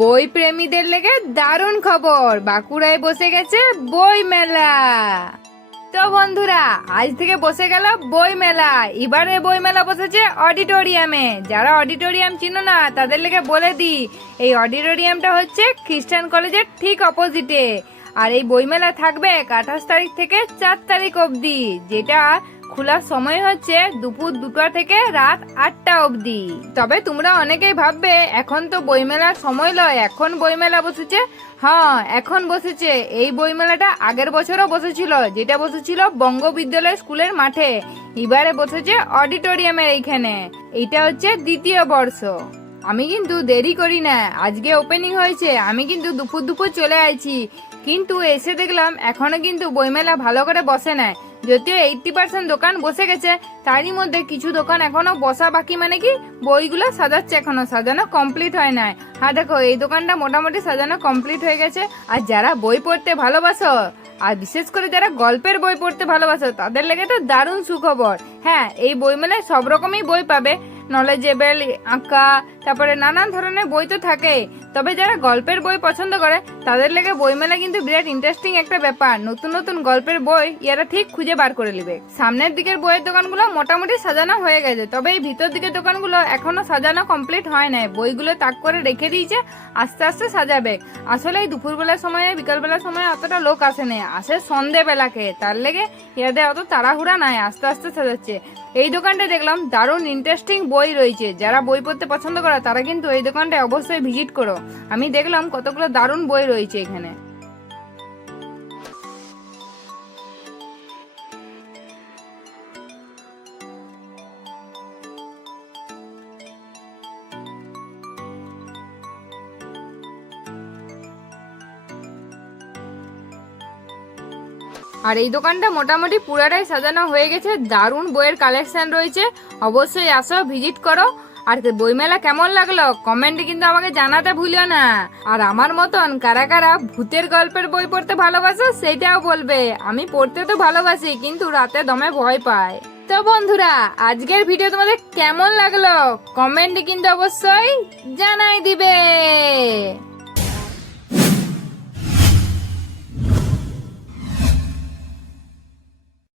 বই প্রেমীদের লেগে দারুণ খবর। বাঁকুড়ায় বসে গেছে বই মেলা তো বন্ধুরা, আজ থেকে বসে গেল বই মেলা এবারে বই মেলা বসেছে অডিটোরিয়ামে। যারা অডিটোরিয়াম চিনো না, তাদের লেগে বলে দিই, এই অডিটোরিয়ামটা হচ্ছে খ্রিস্টান কলেজের ঠিক অপোজিটে। আর এই বইমেলা থাকবে এক আঠাশ তারিখ থেকে চার তারিখ অবধি, যেটা খোলার সময় হচ্ছে দুপুর দুটো থেকে রাত আটটা অবধি। তবে তোমরা অনেকেই ভাববে, এখন তো বইমেলার সময় লয়, এখন বইমেলা বসেছে। হ্যাঁ এখন বসেছে। এই বইমেলাটা আগের বছরও বসেছিল, যেটা বসেছিল বঙ্গ বিদ্যালয় স্কুলের মাঠে। এবারে বসেছে অডিটোরিয়ামের এইখানে। এইটা হচ্ছে দ্বিতীয় বর্ষ। আমি কিন্তু দেরি করি না, আজকে ওপেনিং হয়েছে। আমি কিন্তু দুপুর দুপুর চলে আইছি। কিন্তু এসে দেখলাম এখনও কিন্তু বইমেলা ভালো করে বসে নাই। যদিও এইটটি পার্সেন্ট দোকান বসে গেছে, তারই মধ্যে কিছু দোকান এখনও বসা বাকি মানে কি, বইগুলো সাজাচ্ছে এখনও, সাজানো কমপ্লিট হয় নাই। হ্যাঁ দেখো, এই দোকানটা মোটামুটি সাজানো কমপ্লিট হয়ে গেছে। আর যারা বই পড়তে ভালোবাসো, আর বিশেষ করে যারা গল্পের বই পড়তে ভালোবাসো, তাদের লেগে তো দারুণ সুখবর। হ্যাঁ এই বই মেলায় সব রকমই বই পাবে। নলেজেবল আঁকা, তারপরে নানান ধরনের বই তো থাকে। তবে যারা গল্পের বই পছন্দ করে, তাদের লেগে বইমেলা কিন্তু বিরাট ইন্টারেস্টিং একটা ব্যাপার। নতুন নতুন গল্পের বই এরা ঠিক খুঁজে বার করে নেবে। সামনের দিকের বইয়ের দোকানগুলো মোটামুটি সাজানো হয়ে গেছে, তবে এই ভিতর দিকের দোকানগুলো এখনও সাজানো কমপ্লিট হয় নাই। বইগুলো তাক করে রেখে দিয়েছে, আস্তে আস্তে সাজাবে। আসলে এই দুপুরবেলার সময় বিকালবেলার সময় অতটা লোক আসে না আসে সন্ধেবেলাকে। তার লেগে ইয়াদের অত তাড়াহুড়া নাই, আস্তে আস্তে সাজাচ্ছে। এই দোকানটা দেখলাম দারুণ ইন্টারেস্টিং বই রয়েছে। যারা বই পড়তে পছন্দ করে, তারা কিন্তু এই দোকানটায় অবশ্যই ভিজিট করো। আমি দেখলাম কতগুলো দারুণ বই রয়েছে এখানে। আর এই দোকানটা মোটামুটি পুরাটাই সাজানো হয়ে গেছে। দারুণ বইয়ের কালেকশন রয়েছে। অবশ্যই আসো ভিজিট করো। আর বইমেলা কেমন লাগল? কমেন্টে কিন্তু আমাকে জানাতে ভুলিও না। আর আমার মতন কারা কারা ভূতের গল্পের বই পড়তে ভালোবাসো সেটাও বলবে। আমি পড়তে তো ভালোবাসি, কিন্তু রাতে দমে ভয় পায়। তো বন্ধুরা, আজকের ভিডিও তোমাদের কেমন লাগল? কমেন্টে কিন্তু অবশ্যই জানাই দিবে।